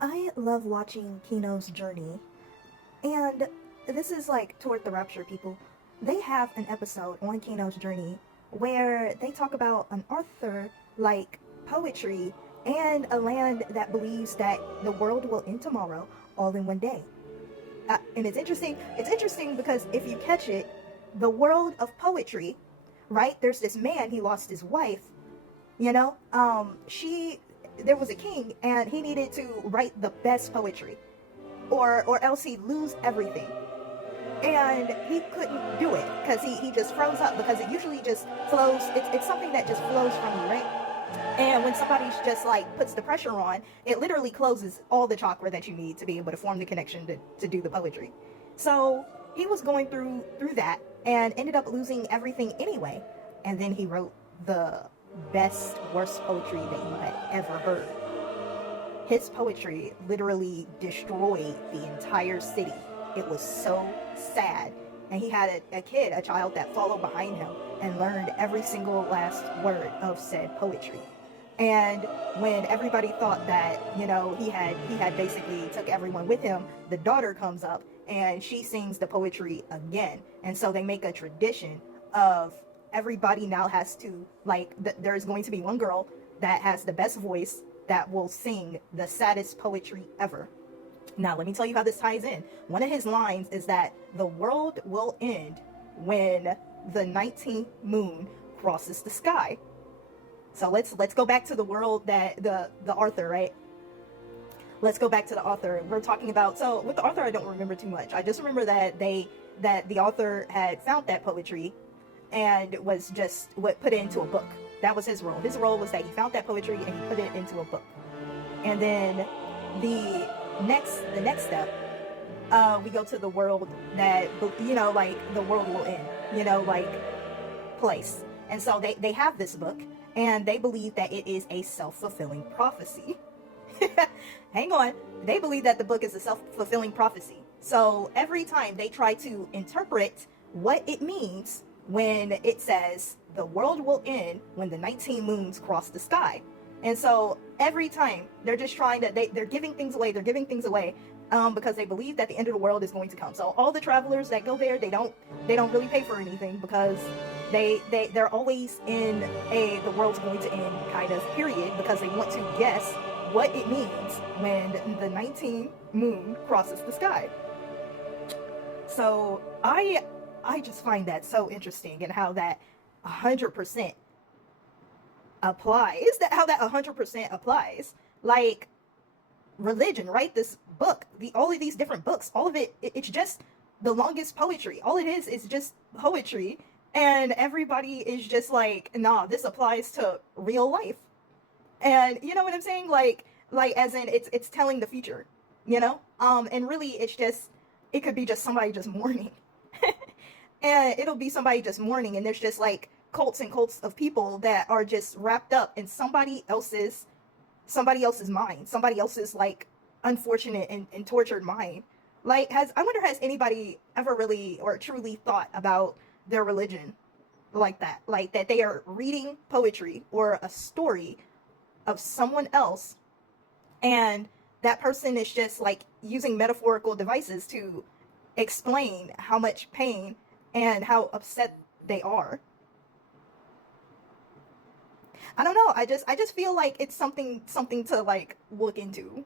I love watching Kino's journey, and this is like toward the rapture people. They have an episode on Kino's journey where they talk about an Arthur like poetry and a land that believes that the world will end tomorrow all in one day. And it's interesting. It's interesting because if you catch it, the world of poetry, right? There's this man. He lost his wife. She there was a king and he needed to write the best poetry or else he'd lose everything. And he couldn't do it because he just froze up because it usually just flows. It's something that just flows from you, right? And when somebody just like puts the pressure on, it literally closes all the chakra that you need to be able to form the connection to do the poetry. So he was going through that and ended up losing everything anyway. And then he wrote the best, worst poetry that you had ever heard. His poetry literally destroyed the entire city. It was so sad. And he had a kid, a child that followed behind him and learned every single last word of said poetry. And when everybody thought that, he had basically took everyone with him, the daughter comes up and she sings the poetry again. And so they make a tradition of everybody now has to, like, there's going to be one girl that has the best voice that will sing the saddest poetry ever. Now, let me tell you how this ties in. One of his lines is that the world will end when the 19th moon crosses the sky. So let's go back to the world that the author, right? Let's go back to the author. We're talking about, so with the author I don't remember too much. I just remember that the author had found that poetry and was just put it into a book. That was his role. His role was that he found that poetry and he put it into a book. And then the next step, we go to the world that, like the world will end, like place. And so they have this book and they believe that it is a self-fulfilling prophecy. Hang on. They believe that the book is a self-fulfilling prophecy. So every time they try to interpret what it means when it says the world will end when the 19 moons cross the sky. And so every time they're just trying to, they're giving things away. They're giving things away because they believe that the end of the world is going to come. So all the travelers that go there, they don't really pay for anything because they're always in the world's going to end kind of period because they want to guess what it means when the 19th moon crosses the sky. So I just find that so interesting and how that 100% applies. How that 100% applies. Like religion, right? This book, all of these different books, all of it's just the longest poetry. All it is just poetry, and everybody is just like, nah, this applies to real life. And you know what I'm saying? Like as in it's telling the future, and really it could be just somebody just mourning. And it'll be somebody just mourning, and there's just like cults and cults of people that are just wrapped up in somebody else's mind, somebody else's like unfortunate and tortured mind. Like I wonder, has anybody ever really or truly thought about their religion like that? Like that they are reading poetry or a story of someone else, and that person is just like using metaphorical devices to explain how much pain and how upset they are. I don't know. I just feel like it's something to like look into.